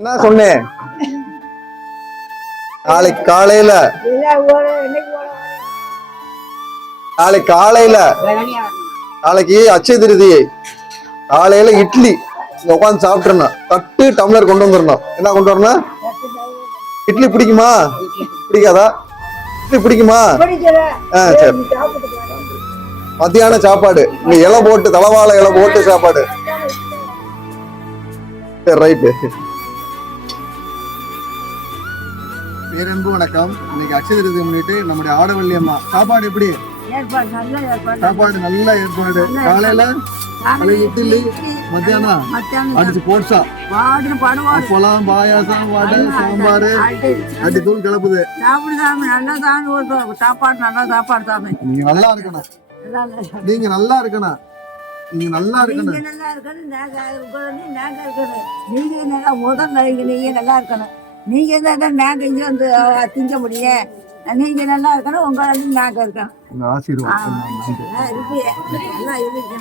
என்ன சொன்னேன் நாளைக்கு காலையில நாளைக்கு அட்சய திருதியை காலையில இட்லி இங்க உட்காந்து சாப்பிட்டுறணும். தட்டு டம்ளர் கொண்டு வந்துடணும். என்ன கொண்டு வரணும்? இட்லி பிடிக்குமா? பிடிக்காதா? இட்லி பிடிக்குமா? சரி. மத்தியான சாப்பாடு இங்க இலை போட்டு தலவாழை இலை போட்டு சாப்பாடு. சரி, ரைட்டு. பேரன்பு வணக்கம். இன்னைக்கு அட்சய திருதியை முன்னிட்டு நம்முடைய ஆடவள்ளி அம்மா சாப்பாடு எப்படி? சாப்பாடு நல்ல ஏற்பாடு. காலையில இட்லி, மத்தியானம் அடிச்சு போட்சா அப்பெல்லாம் பாயாசம் வடை சாம்பார் அடி தூள் கிளப்புது. நீங்க நல்லா இருக்கணும். நீங்க நல்லா இருக்கணும். நீங்க நல்லா இருக்கணும். நீங்க நல்லா முதல் நீங்க நல்லா இருக்கணும். நீங்க தான் நாங்க இங்க வந்து திங்க முடியும். நீங்க நல்லா இருக்கணும். உங்க நாங்க இருக்கணும். ஆசீர்வாதம். நல்லா இருக்கு.